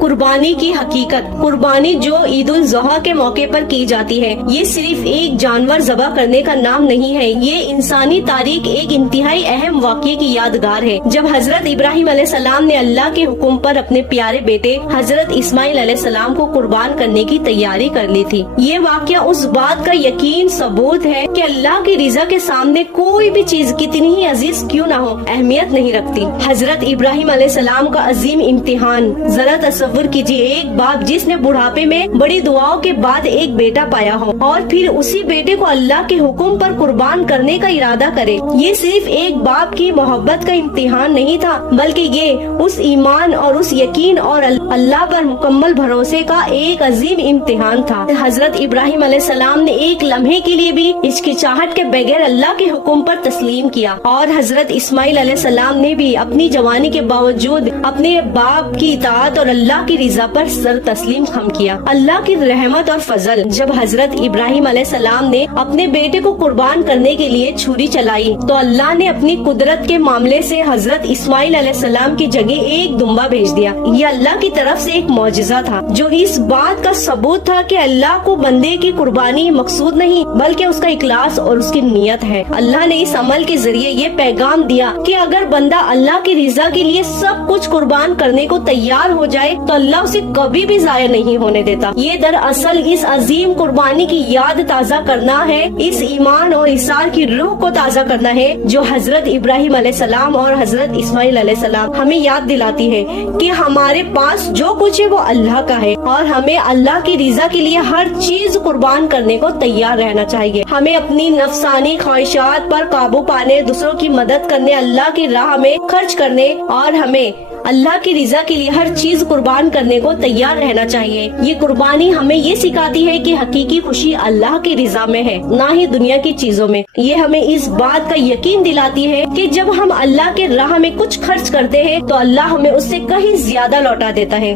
قربانی کی حقیقت۔ قربانی جو عید الاضحیٰ کے موقع پر کی جاتی ہے، یہ صرف ایک جانور ذبح کرنے کا نام نہیں ہے، یہ انسانی تاریخ ایک انتہائی اہم واقعے کی یادگار ہے۔ جب حضرت ابراہیم علیہ السلام نے اللہ کے حکم پر اپنے پیارے بیٹے حضرت اسماعیل علیہ السلام کو قربان کرنے کی تیاری کر لی تھی، یہ واقعہ اس بات کا یقین ثبوت ہے کہ اللہ کی رضا کے سامنے کوئی بھی چیز کتنی ہی عزیز کیوں نہ ہو اہمیت نہیں رکھتی۔ حضرت ابراہیم علیہ السلام کا عظیم امتحان، ذرا تصور کیجیے ایک باپ جس نے بڑھاپے میں بڑی دعاؤں کے بعد ایک بیٹا پایا ہو اور پھر اسی بیٹے کو اللہ کے حکم پر قربان کرنے کا ارادہ کرے۔ یہ صرف ایک باپ کی محبت کا امتحان نہیں تھا، بلکہ یہ اس ایمان اور اس یقین اور اللہ پر مکمل بھروسے کا ایک عظیم امتحان تھا۔ حضرت ابراہیم علیہ السلام نے ایک لمحے کے لیے بھی ہچکچاہٹ کے بغیر اللہ کے حکم پر تسلیم کیا، اور حضرت اسماعیل علیہ السلام نے بھی اپنی جوانی کے باوجود اپنے باپ کی اطاعت اور اللہ کی رضا پر سر تسلیم خم کیا۔ اللہ کی رحمت اور فضل، جب حضرت ابراہیم علیہ السلام نے اپنے بیٹے کو قربان کرنے کے لیے چھری چلائی تو اللہ نے اپنی قدرت کے معاملے سے حضرت اسماعیل علیہ السلام کی جگہ ایک دمبا بھیج دیا۔ یہ اللہ کی طرف سے ایک معجزہ تھا جو اس بات کا ثبوت تھا کہ اللہ کو بندے کی قربانی مقصود نہیں بلکہ اس کا اخلاص اور اس کی نیت ہے۔ اللہ نے اس عمل کے ذریعے یہ پیغام دیا کہ اگر بندہ اللہ کی رضا کے لیے سب کچھ قربان کرنے کو تیار ہو جائے تو اللہ اسے کبھی بھی ضائع نہیں ہونے دیتا۔ یہ دراصل اس عظیم قربانی کی یاد تازہ کرنا ہے، اس ایمان اور اصرار کی روح کو تازہ کرنا ہے جو حضرت ابراہیم علیہ السلام اور حضرت اسماعیل علیہ السلام ہمیں یاد دلاتی ہے کہ ہمارے پاس جو کچھ ہے وہ اللہ کا ہے اور ہمیں اللہ کی رضا کے لیے ہر چیز قربان کرنے کو تیار رہنا چاہیے۔ ہمیں اپنی نفسانی خواہشات پر قابو پانے، دوسروں کی مدد کرنے، اللہ کی راہ میں خرچ کرنے اور ہمیں اللہ کی رضا کے لیے ہر چیز قربان کرنے کو تیار رہنا چاہیے۔ یہ قربانی ہمیں یہ سکھاتی ہے کہ حقیقی خوشی اللہ کی رضا میں ہے، نہ ہی دنیا کی چیزوں میں۔ یہ ہمیں اس بات کا یقین دلاتی ہے کہ جب ہم اللہ کے راہ میں کچھ خرچ کرتے ہیں تو اللہ ہمیں اس سے کہیں زیادہ لوٹا دیتا ہے۔